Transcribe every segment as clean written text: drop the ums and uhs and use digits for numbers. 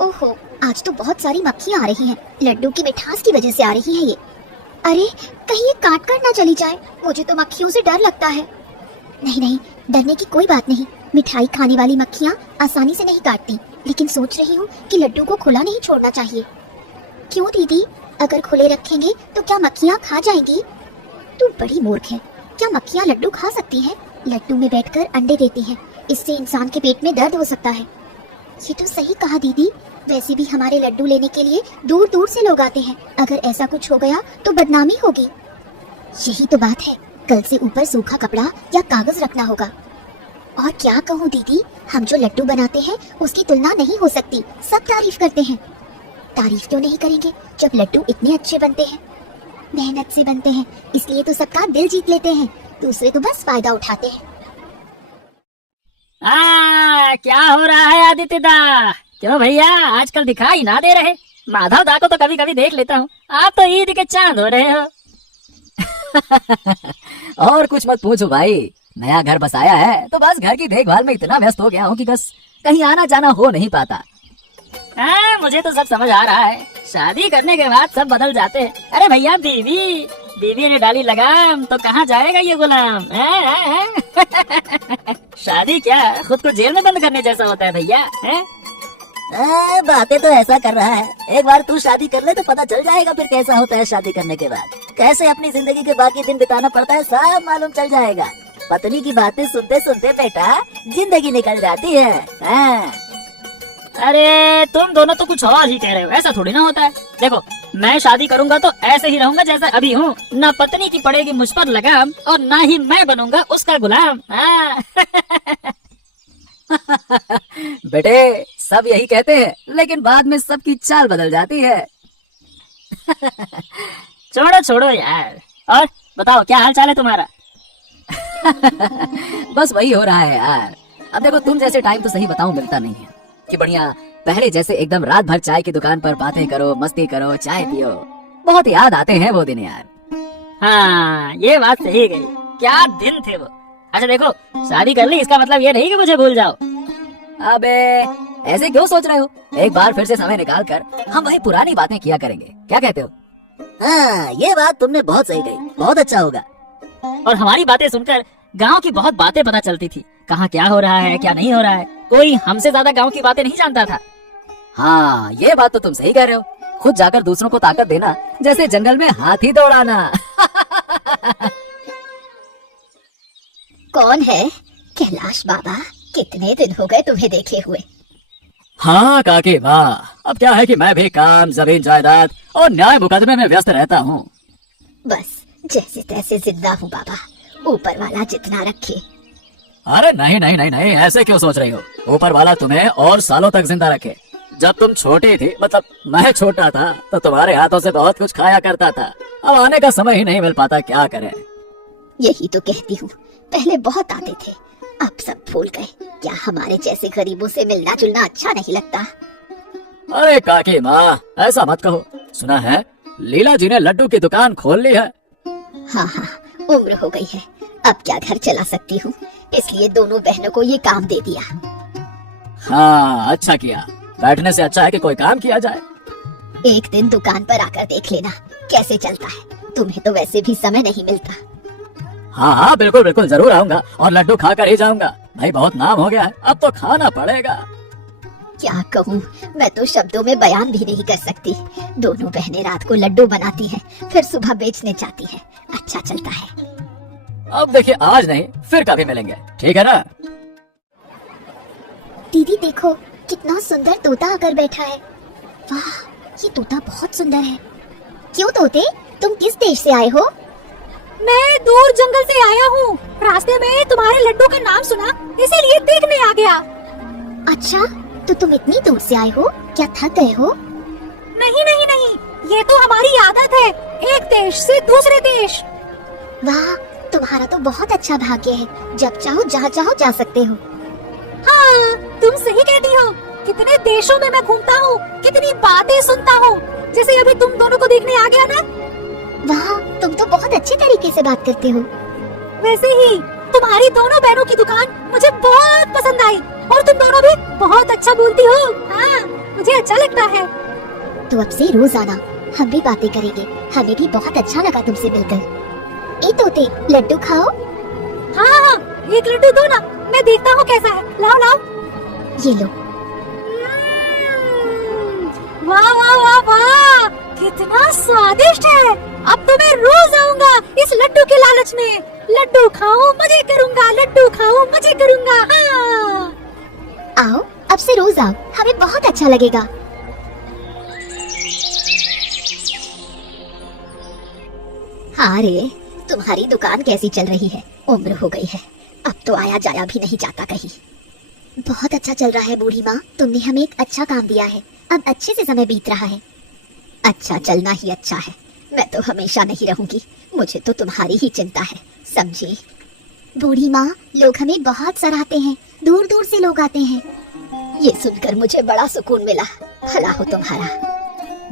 ओहो, आज तो बहुत सारी मक्खियाँ आ रही हैं। लड्डू की मिठास की वजह से आ रही है ये। अरे कहीं ये काट कर ना चली जाए, मुझे तो मक्खियों से डर लगता है। नहीं नहीं, डरने की कोई बात नहीं। मिठाई खाने वाली मक्खियाँ आसानी से नहीं काटती, लेकिन सोच रही हूँ कि लड्डू को खुला नहीं छोड़ना चाहिए। क्यों दीदी, अगर खुले रखेंगे तो क्या मक्खियाँ खा जाएंगी? तू बड़ी मूर्ख है। क्या मक्खियाँ लड्डू खा सकती हैं? लड्डू में बैठकर अंडे देती हैं, इससे इंसान के पेट में दर्द हो सकता है। ये तो सही कहा दीदी। वैसे भी हमारे लड्डू लेने के लिए दूर दूर से लोग आते हैं। अगर ऐसा कुछ हो गया तो बदनामी होगी। यही तो बात है, कल से ऊपर सूखा कपड़ा या कागज रखना होगा। और क्या कहूँ दीदी, हम जो लड्डू बनाते हैं उसकी तुलना नहीं हो सकती। सब तारीफ करते हैं। तारीफ क्यों नहीं करेंगे जब लड्डू इतने अच्छे बनते हैं। मेहनत से बनते हैं, इसलिए तो सबका दिल जीत लेते हैं। दूसरे तो बस फायदा उठाते हैं। क्या हो रहा है आदित्य दा? क्यों भैया आजकल दिखाई ना दे रहे? माधव दा को तो कभी कभी देख लेता हूँ, आप तो ईद के चांद हो रहे हो। और कुछ मत पूछो भाई, नया घर बसाया है तो बस घर की देखभाल में इतना व्यस्त हो गया हूँ कि बस कहीं आना जाना हो नहीं पाता। मुझे तो सब समझ आ रहा है। शादी करने के बाद सब बदल जाते हैं। अरे भैया, बीवी ने डाली लगाम तो कहाँ जाएगा ये गुलाम? शादी क्या खुद को जेल में बंद करने जैसा होता है भैया? बातें तो ऐसा कर रहा है, एक बार तू शादी कर ले तो पता चल जाएगा फिर कैसा होता है शादी करने के बाद। कैसे अपनी जिंदगी के बाकी दिन बिताना पड़ता है सब मालूम चल जाएगा। पत्नी की बातें सुनते सुनते बेटा जिंदगी निकल जाती है। अरे तुम दोनों तो कुछ और ही कह रहे हो, ऐसा थोड़ी ना होता है। देखो, मैं शादी करूंगा तो ऐसे ही रहूंगा जैसा अभी हूँ। ना पत्नी की पड़ेगी मुझ पर लगाम और ना ही मैं बनूंगा उसका गुलाम। बेटे सब यही कहते हैं, लेकिन बाद में सबकी चाल बदल जाती है। छोड़ो यार। और बताओ, क्या हाल चाल है तुम्हारा? बस वही हो रहा है यार। अब देखो, तुम जैसे टाइम तो सही बताऊं मिलता नहीं है कि बढ़िया पहले जैसे एकदम रात भर चाय की दुकान पर बातें करो, मस्ती करो, चाय पियो। बहुत याद आते हैं वो दिन यार। हाँ, ये बात सही गई। क्या दिन थे वो। अच्छा देखो, शादी कर ली इसका मतलब ये नहीं कि मुझे भूल जाओ। अबे ऐसे क्यों सोच रहे हो? एक बार फिर से समय निकाल कर हम वही पुरानी बातें किया करेंगे, क्या कहते हो? हाँ, ये बात तुमने बहुत सही कही, बहुत अच्छा होगा। और हमारी बातें सुनकर गांव की बहुत बातें पता चलती थी। कहाँ क्या हो रहा है, क्या नहीं हो रहा है। कोई हमसे ज्यादा गांव की बातें नहीं जानता था। हाँ, ये बात तो तुम सही कह रहे हो। खुद जाकर दूसरों को ताकत देना जैसे जंगल में हाथी दौड़ाना। कौन है? कैलाश बाबा, कितने दिन हो गए तुम्हें देखे हुए। हाँ काकी माँ, अब क्या है कि मैं भी काम, जमीन जायदाद और न्याय मुकदमे में व्यस्त रहता हूँ। बस जैसे तैसे जिंदा हूँ बाबा, ऊपर वाला जितना रखे। अरे नहीं नहीं नहीं नहीं, ऐसे क्यों सोच रही हो? ऊपर वाला तुम्हें और सालों तक जिंदा रखे। जब तुम छोटी थी, मतलब मैं छोटा था, तो तुम्हारे हाथों से बहुत कुछ खाया करता था। अब आने का समय ही नहीं मिल पाता, क्या करें। यही तो कहती हूँ, पहले बहुत आते थे, अब सब भूल गए। क्या हमारे जैसे गरीबों से मिलना जुलना अच्छा नहीं लगता? अरे काकी माँ, ऐसा मत कहो। सुना है लीला जी ने लड्डू की दुकान खोल ली है। हाँ हाँ, उम्र हो गई है, अब क्या घर चला सकती हूँ, इसलिए दोनों बहनों को ये काम दे दिया। हाँ, अच्छा किया। बैठने से अच्छा है कि कोई काम किया जाए। एक दिन दुकान पर आकर देख लेना कैसे चलता है। तुम्हें तो वैसे भी समय नहीं मिलता। हाँ हाँ, बिल्कुल बिल्कुल, जरूर आऊंगा और लड्डू खाकर ही जाऊंगा। भाई बहुत नाम हो गया है, अब तो खाना पड़ेगा। क्या कहूँ, मैं तो शब्दों में बयान भी नहीं कर सकती। दोनों बहनें रात को लड्डू बनाती हैं, फिर सुबह बेचने जाती हैं। अच्छा चलता है। अब देखिए, आज नहीं फिर कभी मिलेंगे, ठीक है ना? दीदी देखो, कितना सुंदर तोता आकर बैठा है। वाह, ये तोता बहुत सुंदर है। क्यों तोते, तुम किस देश से आए हो? मैं दूर जंगल से आया हूँ। रास्ते में तुम्हारे लड्डू का नाम सुना, इसीलिए देखने आ गया। अच्छा, तो तुम इतनी दूर से आए हो, क्या थक गए हो? नहीं नहीं नहीं, ये तो हमारी आदत है, एक देश से दूसरे देश। वाह, तुम्हारा तो बहुत अच्छा भाग्य है, जब चाहो जहाँ चाहो जा सकते हो। हाँ, तुम सही कहती हो। कितने देशों में मैं घूमता हूँ, कितनी बातें सुनता हूँ। जैसे अभी तुम दोनों को देखने आ गया ना। वाह, तुम तो बहुत अच्छे तरीके से बात करते हो। वैसे ही तुम्हारी दोनों बहनों की दुकान मुझे बहुत पसंद आई, और तुम दोनों भी बहुत अच्छा बोलती हो। हाँ। मुझे अच्छा लगता है। तो अब से रोज आना, हम भी बातें करेंगे। हमें भी बहुत अच्छा लगा तुमसे मिलकर। ए तोते, लड्डू खाओ। हाँ हाँ, एक लड्डू दो ना, मैं देखता हूँ कैसा है। लाओ लाओ। ये लो। वाह वाह वाह वाह, कितना स्वादिष्ट है। अब तो मैं रोज आऊंगा इस लड्डू के लालच में। लड्डू खाऊं मजे करूंगा, लड्डू खाऊं मजे करूंगा। हाँ। आओ, अब से रोज आओ, हमें बहुत अच्छा लगेगा। हाँ रे, तुम्हारी दुकान कैसी चल रही है? उम्र हो गई है, अब तो आया जाया भी नहीं जाता कहीं। बहुत अच्छा चल रहा है बूढ़ी माँ, तुमने हमें एक अच्छा काम दिया है। अब अच्छे से समय बीत रहा है। अच्छा चलना ही अच्छा है। मैं तो हमेशा नहीं रहूंगी, मुझे तो तुम्हारी ही चिंता है, समझी? बूढ़ी माँ, लोग हमें बहुत सराहते हैं, दूर दूर से लोग आते हैं। ये सुनकर मुझे बड़ा सुकून मिला। भला हो तुम्हारा।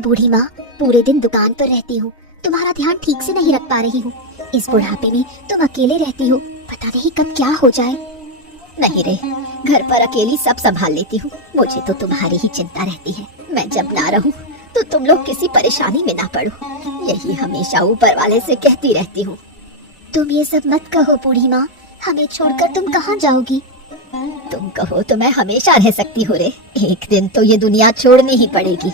बूढ़ी माँ, पूरे दिन दुकान पर रहती हूँ, तुम्हारा ध्यान ठीक से नहीं रख पा रही हूँ। इस बुढ़ापे में तुम अकेले रहती हो, पता नहीं कब क्या हो जाए। नहीं रे, घर पर अकेली सब संभाल लेती हूँ। मुझे तो तुम्हारी ही चिंता रहती है। मैं जब ना रहूँ तो तुम लोग किसी परेशानी में ना पड़ो, यही हमेशा ऊपर वाले से कहती रहती हूँ। तुम ये सब मत कहो बूढ़ी माँ, हमें छोड़कर तुम कहाँ जाओगी? तुम कहो तो मैं हमेशा रह सकती हूँ रे, एक दिन तो ये दुनिया छोड़नी ही पड़ेगी।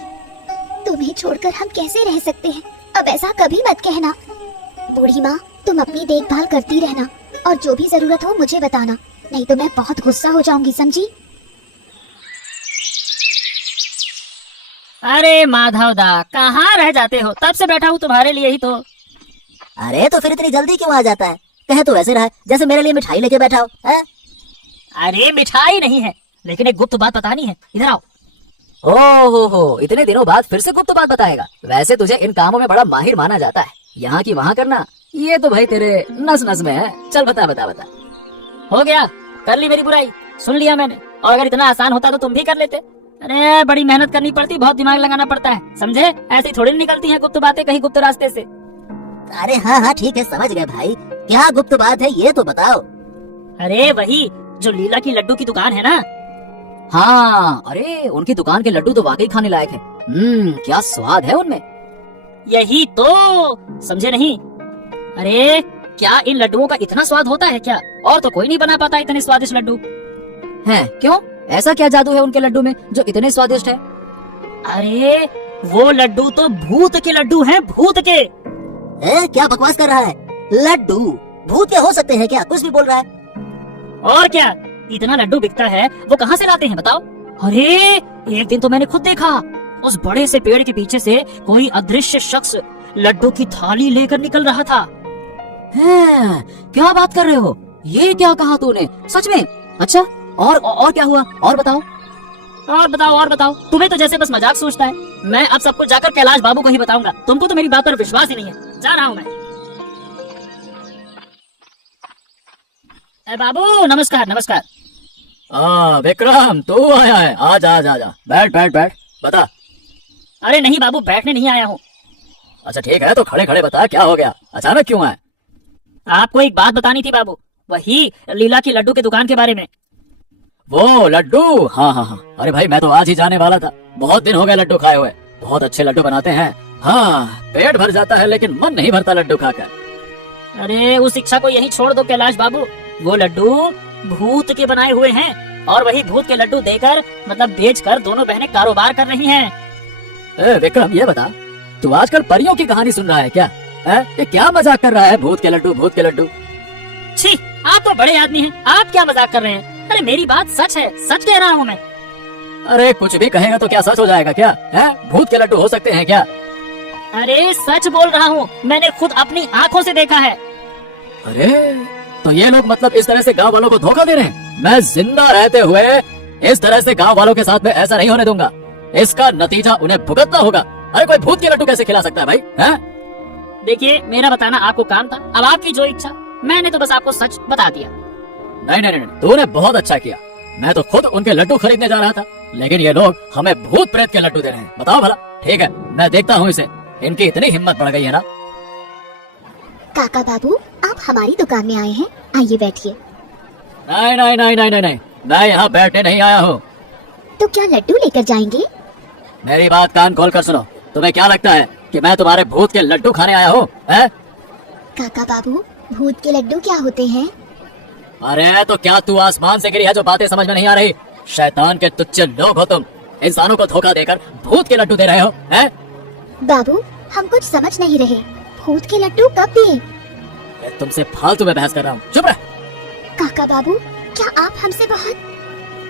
तुम्हें छोड़कर हम कैसे रह सकते हैं? अब ऐसा कभी मत कहना। बूढ़ी माँ, तुम अपनी देखभाल करती रहना और जो भी जरूरत हो मुझे बताना, नहीं तो मैं बहुत गुस्सा हो जाऊंगी, समझी? अरे माधव दा, कहाँ रह जाते हो? तब से बैठा हूँ तुम्हारे लिए ही तो। अरे तो फिर इतनी जल्दी क्यों आ जाता है? कहे तो वैसे रहा जैसे मेरे लिए मिठाई लेके बैठा हो, हैं? अरे मिठाई नहीं है, लेकिन एक गुप्त बात बतानी है। इधर आओ। हो, इतने दिनों बाद फिर से गुप्त बात बताएगा? वैसे तुझे इन कामों में बड़ा माहिर माना जाता है, यहाँ की वहाँ करना ये तो भाई तेरे नस नस में है। चल बता बता बता। हो गया, कर ली मेरी बुराई, सुन लिया मैंने। और अगर इतना आसान होता तो तुम भी कर लेते। अरे बड़ी मेहनत करनी पड़ती, बहुत दिमाग लगाना पड़ता है, समझे? ऐसी थोड़ी निकलती हैं गुप्त बातें कहीं गुप्त रास्ते से। अरे हाँ हाँ ठीक है, समझ गए भाई। क्या गुप्त बात है ये तो बताओ। अरे वही जो लीला की लड्डू की दुकान है ना। हाँ, अरे उनकी दुकान के लड्डू तो वाकई खाने लायक है। क्या स्वाद है उनमें। यही तो समझे नहीं? अरे क्या इन लड्डुओं का इतना स्वाद होता है क्या? और तो कोई नहीं बना पाता इतने स्वादिष्ट लड्डू। हैं? क्यों? ऐसा क्या जादू है उनके लड्डू में जो इतने स्वादिष्ट है? अरे वो लड्डू तो भूत के लड्डू हैं, भूत के। क्या बकवास कर रहा है? लड्डू भूत के हो सकते हैं क्या? कुछ भी बोल रहा है। और क्या, इतना लड्डू बिकता है, वो कहाँ से लाते हैं बताओ? अरे एक दिन तो मैंने खुद देखा, उस बड़े से पेड़ के पीछे से कोई अदृश्य शख्स लड्डू की थाली लेकर निकल रहा था। हैं? क्या बात कर रहे हो? ये क्या कहा तूने? सच में? अच्छा, और क्या हुआ? और बताओ। और बताओ। तुम्हें तो जैसे बस मजाक सोचता है। मैं अब सब कुछ जाकर कैलाश बाबू को ही बताऊंगा। तुमको तो मेरी बात पर विश्वास ही नहीं है। जा रहा हूँ मैं। बाबू नमस्कार नमस्कार। विक्रम तू आया है? आजा बैठ बैठ बैठ, बता। अरे नहीं बाबू, बैठने नहीं आया हूँ। अच्छा ठीक है, तो खड़े खड़े बता, क्या हो गया? अचानक क्यों आए? आपको एक बात बतानी थी बाबू, वही लीला की लड्डू की दुकान के बारे में। वो लड्डू? हाँ, अरे भाई मैं तो आज ही जाने वाला था। बहुत दिन हो गए लड्डू खाए हुए। बहुत अच्छे लड्डू बनाते हैं। हाँ, पेट भर जाता है लेकिन मन नहीं भरता लड्डू खाकर। अरे उस शिक्षा को यहीं छोड़ दो कैलाश बाबू। वो लड्डू भूत के बनाए हुए हैं और वही भूत के लड्डू देकर मतलब बेचकर दोनों बहनें कारोबार कर रही हैं। विक्रम ये बता, तू आजकल परियों की कहानी सुन रहा है क्या? ये क्या मजाक कर रहा है? भूत के लड्डू। छी, आप तो बड़े आदमी हैं, आप क्या मजाक कर रहे हैं? अरे मेरी बात सच है, सच कह रहा हूँ मैं। अरे कुछ भी कहेगा तो क्या सच हो जाएगा क्या? भूत के लड्डू हो सकते हैं क्या? अरे सच बोल रहा हूँ, मैंने खुद अपनी आँखों से देखा है। अरे तो ये लोग मतलब इस तरह से गांव वालों को धोखा दे रहे हैं? मैं जिंदा रहते हुए इस तरह से गांव वालों के साथ में ऐसा नहीं होने दूंगा। इसका नतीजा उन्हें भुगतना होगा। अरे कोई भूत के लड्डू कैसे खिला सकता है भाई? देखिए, मेरा बताना आपको काम था, अब आपकी जो इच्छा। मैंने तो बस आपको सच बता दिया। नहीं, तूने बहुत अच्छा किया। मैं तो खुद उनके लड्डू खरीदने जा रहा था, लेकिन ये लोग हमें भूत प्रेत के लड्डू दे रहे हैं। बताओ भला। ठीक है, मैं देखता हूँ इसे। इनकी इतनी हिम्मत बढ़ गई है ना। काका बाबू, आप हमारी दुकान में आए हैं, आइए बैठिए। नहीं, मैं यहाँ बैठने नहीं आया हूँ। तो क्या लड्डू लेकर जाएंगे? मेरी बात कान खोल कर सुनो। तुम्हें क्या लगता है कि मैं तुम्हारे भूत के लड्डू खाने आया हूँ? काका बाबू, भूत के लड्डू क्या होते हैं? अरे तो क्या तू आसमान से गिरी है जो बातें समझ में नहीं आ रही? शैतान के तुच्छ लोग हो तुम। इंसानों को धोखा देकर भूत के लड्डू दे रहे हो, हैं? बाबू, हम कुछ समझ नहीं रहे। भूत के लड्डू कब दिए? मैं तुमसे फालतू में बहस कर रहा हूँ। चुप रह। काका बाबू, क्या आप हमसे बहुत...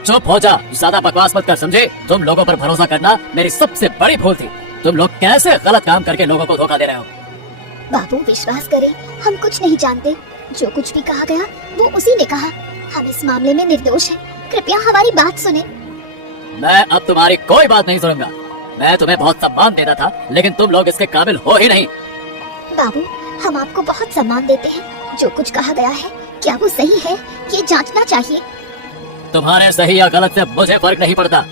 चुप हो जा, ज्यादा बकवास मत कर, समझे? तुम लोगों पर भरोसा करना मेरी सबसे बड़ी भूल थी। तुम लोग कैसे गलत काम करके लोगों को धोखा दे रहे हो? बाबू विश्वास करें, हम कुछ नहीं जानते। जो कुछ भी कहा गया वो उसी ने कहा। हम इस मामले में निर्दोष हैं। कृपया हमारी बात सुने। मैं अब तुम्हारी कोई बात नहीं सुनूंगा। मैं तुम्हें बहुत सम्मान देता था, लेकिन तुम लोग इसके काबिल हो ही नहीं। बाबू, हम आपको बहुत सम्मान देते हैं। जो कुछ कहा गया है क्या वो सही है, ये जांचना चाहिए। तुम्हारे सही या गलत से मुझे फर्क नहीं पड़ता।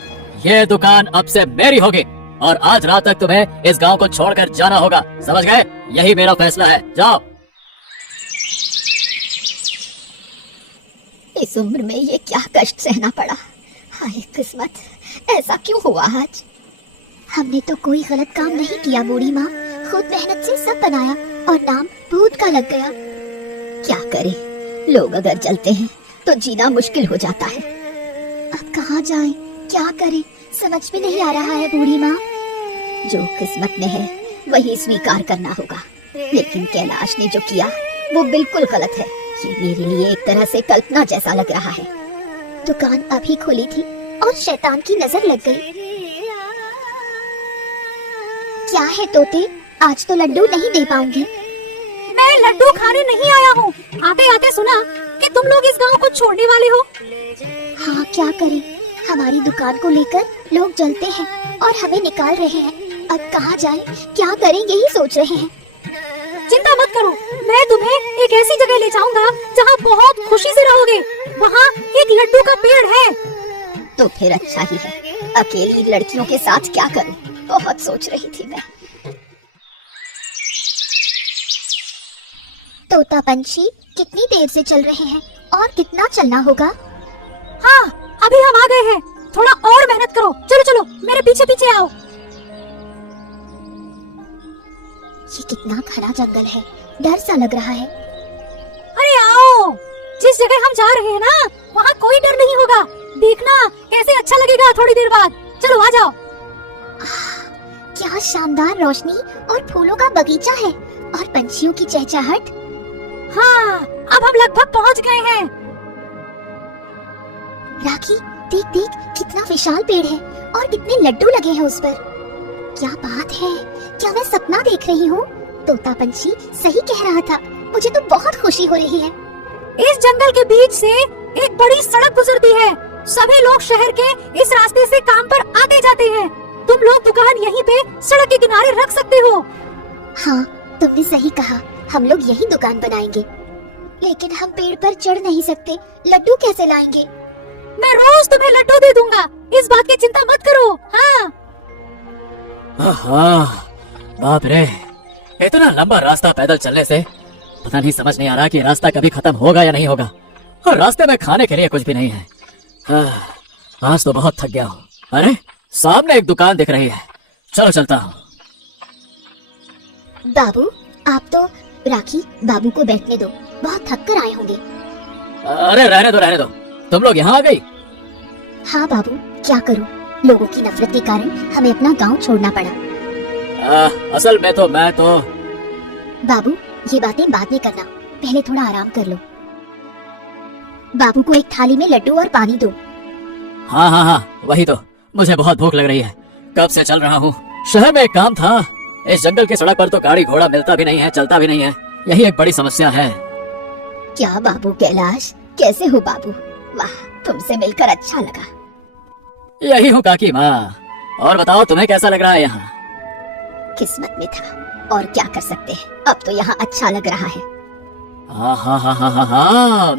ये दुकान अब से मेरी होगी और आज रात तक तुम्हें इस गांव को छोड़कर जाना होगा, समझ गए? यही मेरा फैसला है, जाओ। इस उम्र में ये क्या कष्ट सहना पड़ा। हाय किस्मत, ऐसा क्यों हुआ आज? हमने तो कोई गलत काम नहीं किया बूढ़ी माँ। खुद मेहनत से सब बनाया और नाम भूत का लग गया। क्या करे, लोग अगर जलते हैं तो जीना मुश्किल हो जाता है। अब कहाँ जाएं, क्या करें, समझ में नहीं आ रहा है बूढ़ी माँ। जो किस्मत में है वही स्वीकार करना होगा। लेकिन कैलाश ने जो किया वो बिल्कुल गलत है। ये मेरे लिए एक तरह से कल्पना जैसा लग रहा है। दुकान अभी खुली थी और शैतान की नजर लग गई। क्या है तोते, आज तो लड्डू नहीं दे पाऊंगी। मैं लड्डू खाने नहीं आया हूँ। आते आते सुना कि तुम लोग इस गांव को छोड़ने वाले हो। हाँ, क्या करें, हमारी दुकान को लेकर लोग जलते हैं और हमें निकाल रहे हैं। अब कहाँ जाएं, क्या करें, यही सोच रहे हैं। चिंता मत करो, मैं तुम्हें एक ऐसी जगह ले जाऊंगा जहाँ बहुत खुशी से रहोगे। वहाँ एक लड्डू का पेड़ है। तो फिर अच्छा ही है। अकेली लड़कियों के साथ क्या करूं, बहुत सोच रही थी मैं। तोता पंछी कितनी देर से चल रहे हैं और कितना चलना होगा? हाँ, अभी हम आ गए हैं। थोड़ा और मेहनत करो। चलो चलो, मेरे पीछे पीछे आओ। ये कितना घना जंगल है, डर सा लग रहा है। अरे आओ, जिस जगह हम जा रहे हैं ना वहाँ कोई डर नहीं होगा। देखना कैसे अच्छा लगेगा थोड़ी देर बाद। चलो आ जाओ। क्या शानदार रोशनी और फूलों का बगीचा है और पंछियों की चहचहाहट। हाँ, अब हम लगभग पहुँच गए हैं। राखी, देख देख, कितना विशाल पेड़ है और कितने लड्डू लगे हैं उस पर। क्या बात है, क्या मैं सपना देख रही हूँ? तोता पंछी सही कह रहा था, मुझे तो बहुत खुशी हो रही है। इस जंगल के बीच से एक बड़ी सड़क गुजरती है। सभी लोग शहर के इस रास्ते से काम पर आते जाते हैं। तुम लोग दुकान यहीं पे सड़क के किनारे रख सकते हो। हाँ, तुमने सही कहा, हम लोग यही दुकान बनाएंगे। लेकिन हम पेड़ पर चढ़ नहीं सकते, लड्डू कैसे लाएंगे? मैं रोज तुम्हें लड्डू दे दूंगा, इस बात की चिंता मत करो। हाँ, बाप रे, इतना लंबा रास्ता पैदल चलने से पता नहीं, समझ नहीं आ रहा कि रास्ता कभी खत्म होगा या नहीं होगा। और रास्ते में खाने के लिए कुछ भी नहीं है। आज तो बहुत थक गया हूँ। अरे सामने एक दुकान दिख रही है, चलो चलता हूँ। बाबू, आप तो राखी बाबू को बैठने दो, बहुत थक कर आए होंगे। अरे रहने दो, तुम लोग यहाँ आ गई? हाँ बाबू, क्या करूं, लोगों की नफरत के कारण हमें अपना गांव छोड़ना पड़ा। असल में तो मैं तो... बाबू, ये बातें बाद में करना, पहले थोड़ा आराम कर लो। बाबू को एक थाली में लड्डू और पानी दो। हाँ, वही तो। मुझे बहुत भूख लग रही है, कब से चल रहा हूँ। शहर में एक काम था। इस जंगल की सड़क पर तो गाड़ी घोड़ा मिलता भी नहीं है, चलता भी नहीं है। यही एक बड़ी समस्या है। क्या बाबू कैलाश, कैसे हो बाबू? वाह, तुमसे मिलकर अच्छा लगा। यही हूँ काकी माँ। और बताओ, तुम्हें कैसा लग रहा है यहाँ? किस्मत में था, और क्या कर सकते हैं, अब तो यहाँ अच्छा लग रहा है। हाँ।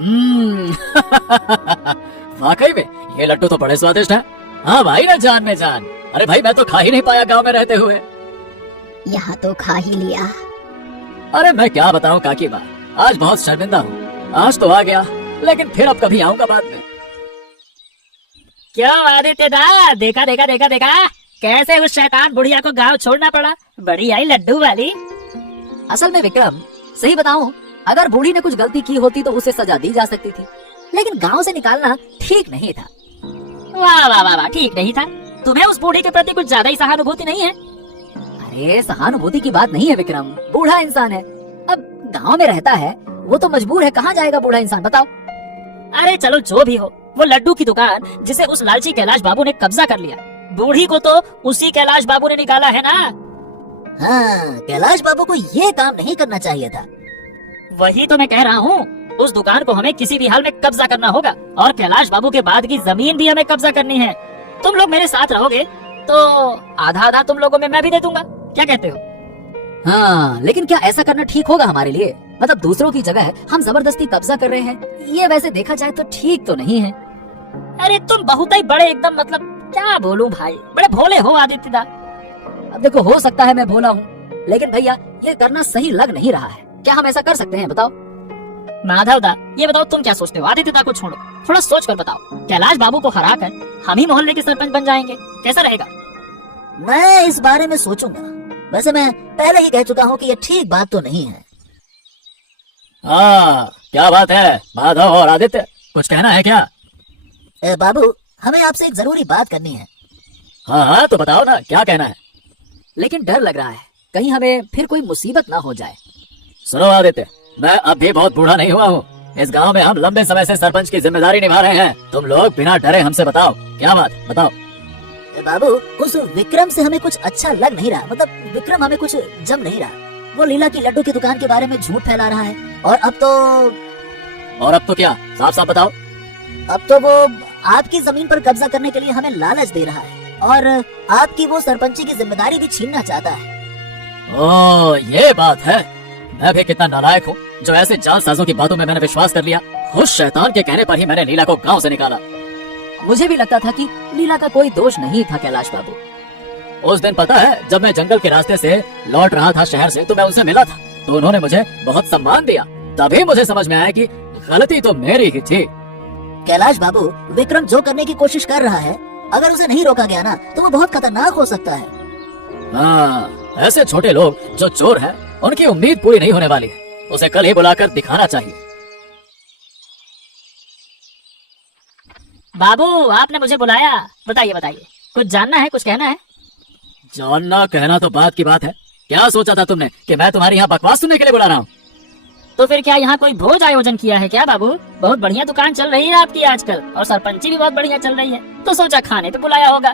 वाकई में ये लड्डू तो बड़े स्वादिष्ट है। हाँ भाई, ना जान में जान। अरे भाई, मैं तो खा ही नहीं पाया गांव में रहते हुए। यहाँ तो खा ही लिया। अरे मैं क्या बताऊँ काकी माँ, आज बहुत शर्मिंदा हूँ। आज तो आ गया, लेकिन फिर अब कभी आऊंगा बाद में। क्यों आदित्य दा, देखा? कैसे उस शैतान बुढ़िया को गांव छोड़ना पड़ा? बड़ी आई लड्डू वाली। असल में विक्रम, सही बताऊं, अगर बूढ़ी ने कुछ गलती की होती तो उसे सजा दी जा सकती थी, लेकिन गांव से निकालना ठीक नहीं था। वाह वाह वाह वाह, ठीक नहीं था। तुम्हें उस बूढ़ी के प्रति कुछ ज्यादा ही सहानुभूति नहीं है? अरे सहानुभूति की बात नहीं है विक्रम, बूढ़ा इंसान है, अब गांव में रहता है, वो तो मजबूर है, कहाँ जाएगा बूढ़ा इंसान बताओ। अरे चलो जो भी हो, वो लड्डू की दुकान जिसे उस लालची कैलाश बाबू ने कब्जा कर लिया, बूढ़ी को तो उसी कैलाश बाबू ने निकाला है ना। हाँ, कैलाश बाबू को ये काम नहीं करना चाहिए था। वही तो मैं कह रहा हूँ, उस दुकान को हमें किसी भी हाल में कब्जा करना होगा, और कैलाश बाबू के बाद की जमीन भी हमें कब्जा करनी है। तुम लोग मेरे साथ रहोगे तो आधा आधा तुम लोगों में मैं भी दे दूंगा, क्या कहते हो? हाँ, लेकिन क्या ऐसा करना ठीक होगा हमारे लिए? मतलब दूसरों की जगह हम जबरदस्ती कब्जा कर रहे हैं, ये वैसे देखा जाए तो ठीक तो नहीं है। अरे तुम बहुत ही बड़े एकदम, मतलब क्या बोलूं भाई, बड़े भोले हो आदित्य दा। अब देखो, हो सकता है मैं भोला हूँ, लेकिन भैया ये करना सही लग नहीं रहा है। क्या हम ऐसा कर सकते हैं बताओ? माधव दा, ये बताओ तुम क्या सोचते हो? आदित्य दा को छोड़ो, थोड़ा सोच कर बताओ। कैलाश बाबू को हरा कर हम ही मोहल्ले के सरपंच बन जाएंगे, कैसा रहेगा? मैं इस बारे में सोचूंगा। वैसे मैं पहले ही कह चुका हूँ कि ये ठीक बात तो नहीं है। हाँ, क्या बात है माधव और आदित्य, कुछ कहना है क्या? बाबू, हमें आपसे एक जरूरी बात करनी है। हाँ हाँ, तो बताओ ना, क्या कहना है? लेकिन डर लग रहा है, कहीं हमें फिर कोई मुसीबत ना हो जाए। सुनो आदित्य, मैं अब भी बहुत बूढ़ा नहीं हुआ हूँ। इस गांव में हम लंबे समय से सरपंच की जिम्मेदारी निभा रहे हैं। तुम लोग बिना डरे हमसे बताओ, क्या बात बताओ। बाबू, उस विक्रम से हमें कुछ अच्छा लग नहीं रहा, मतलब विक्रम हमें कुछ जम नहीं रहा। वो लीला की लड्डू की दुकान के बारे में झूठ फैला रहा है, और अब तो क्या, साफ साफ बताओ। अब तो वो आपकी जमीन पर कब्जा करने के लिए हमें लालच दे रहा है, और आपकी वो सरपंची की जिम्मेदारी भी छीनना चाहता है। ओ, ये बात है। मैं भी कितना नालायक हूँ जो ऐसे जालसाजों की बातों में मैंने विश्वास कर लिया। उस शैतान के कहने पर ही मैंने लीला को गांव से निकाला। मुझे भी लगता था कि लीला का कोई दोष नहीं था कैलाश बाबू। उस दिन पता है, जब मैं जंगल के रास्ते से लौट रहा था शहर से, तो मैं उनसे मिला था, तो उन्होंने मुझे बहुत सम्मान दिया। तभी मुझे समझ में आया कि गलती तो मेरी ही थी। कैलाश बाबू, विक्रम जो करने की कोशिश कर रहा है, अगर उसे नहीं रोका गया ना तो वो बहुत खतरनाक हो सकता है। हाँ, ऐसे छोटे लोग जो चोर हैं, उनकी उम्मीद पूरी नहीं होने वाली है। उसे कल ही बुलाकर दिखाना चाहिए। बाबू, आपने मुझे बुलाया, बताइए बताइए, कुछ जानना है, कुछ कहना है? जानना कहना तो बात की बात है। क्या सोचा था तुमने कि मैं तुम्हारे यहाँ बकवास सुनने के लिए बुला रहा हूँ? तो फिर क्या यहाँ कोई भोज आयोजन किया है क्या बाबू? बहुत बढ़िया दुकान चल रही है आपकी आजकल, और सरपंची भी बहुत बढ़िया चल रही है, तो सोचा खाने पे बुलाया होगा।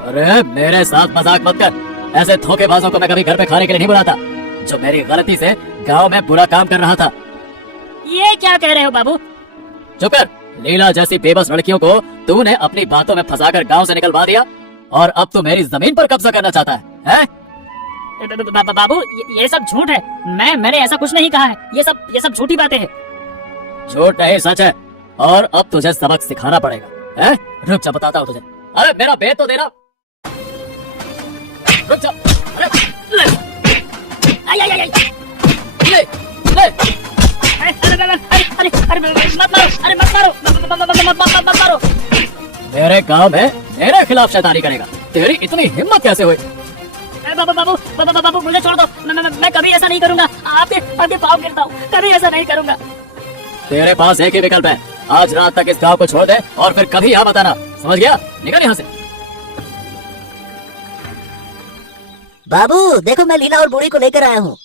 अरे मेरे साथ मजाक मत कर। ऐसे धोखेबाजों को मैं कभी घर पे खाने के लिए नहीं बुलाता, जो मेरी गलती से गांव में बुरा काम कर रहा था। ये क्या कह रहे हो बाबू? चुप कर। लीला जैसी बेबस लड़कियों को तूने अपनी बातों में फंसाकर गांव से निकलवा दिया, और अब तू मेरी जमीन पर कब्जा करना चाहता है? बाबू, ये सब झूठ है। मैंने ऐसा कुछ नहीं कहा है। ये सब झूठी बातें हैं। झूठ नहीं, सच है। और अब तुझे सबक सिखाना पड़ेगा। हैं? रुक जा, बताता हूँ तुझे। अरे मेरा बेट तो देना। रुक जा। अरे आई आई आई आई। ले ले। अरे मत मारो, अरे मत मारो, मत मारो। मेरे गांव में मेरे खिलाफ शैतानी करेगा? तेरी इतनी हिम्मत कैसे हुई? बाबू मुझे छोड़ दो, मैं कभी ऐसा नहीं करूंगा। आपके पाँव गिरता हूँ, कभी ऐसा नहीं करूंगा। तेरे पास एक ही विकल्प है, आज रात तक इस गांव को छोड़ दे और फिर कभी यहाँ बताना, समझ गया? निकल यहाँ से। बाबू देखो, मैं लीला और बूढ़ी को लेकर आया हूँ।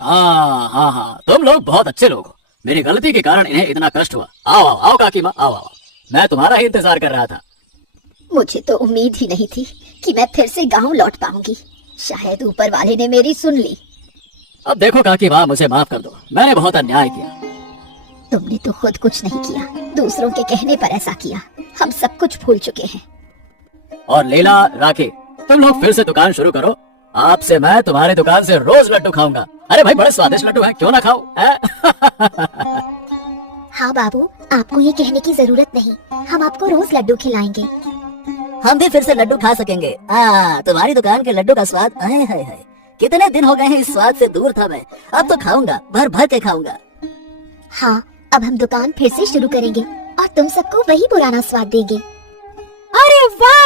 हाँ हाँ हाँ, तुम लोग बहुत अच्छे लोग हो। मेरी गलती के कारण इन्हें इतना कष्ट हुआ। आओ आओ आओ काकी माँ, आओ आओ। मैं तुम्हारा ही इंतजार कर रहा था। मुझे तो उम्मीद ही नहीं थी कि मैं फिर से गांव लौट पाऊंगी। शायद ऊपर वाले ने मेरी सुन ली। अब देखो काकी माँ, मुझे माफ कर दो, मैंने बहुत अन्याय किया। तुमने तो खुद कुछ नहीं किया, दूसरों के कहने पर ऐसा किया। हम सब कुछ भूल चुके हैं। और लीला, राखी, तुम लोग फिर से दुकान शुरू करो। आपसे मैं तुम्हारी दुकान से रोज लड्डू खाऊंगा। अरे भाई, बड़े स्वादिष्ट लड्डू हैं, क्यों ना खाओ? हाँ बाबू, आपको ये कहने की जरूरत नहीं, हम आपको रोज लड्डू खिलाएंगे। हम भी फिर से लड्डू खा सकेंगे। तुम्हारी दुकान के लड्डू का स्वाद, हाय हाय हाय, कितने दिन हो गए हैं इस स्वाद से दूर था मैं। अब तो खाऊंगा, भर भर के खाऊंगा। हाँ, अब हम दुकान फिर से शुरू करेंगे और तुम सबको वही पुराना स्वाद देंगे। अरे वाह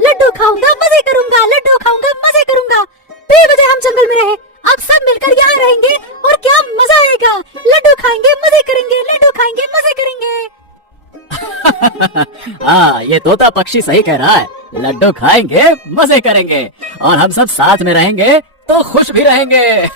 लड्डू खाऊंगा मजे करूंगा, लड्डू खाऊंगा मजे करूंगा। बेवजह हम जंगल में रहे, अब सब मिलकर यहाँ रहेंगे और क्या मजा आएगा। लड्डू खाएंगे मजे करेंगे, लड्डू खाएंगे मजे करेंगे। हाँ, ये तोता पक्षी सही कह रहा है। लड्डू खाएंगे मजे करेंगे और हम सब साथ में रहेंगे तो खुश भी रहेंगे।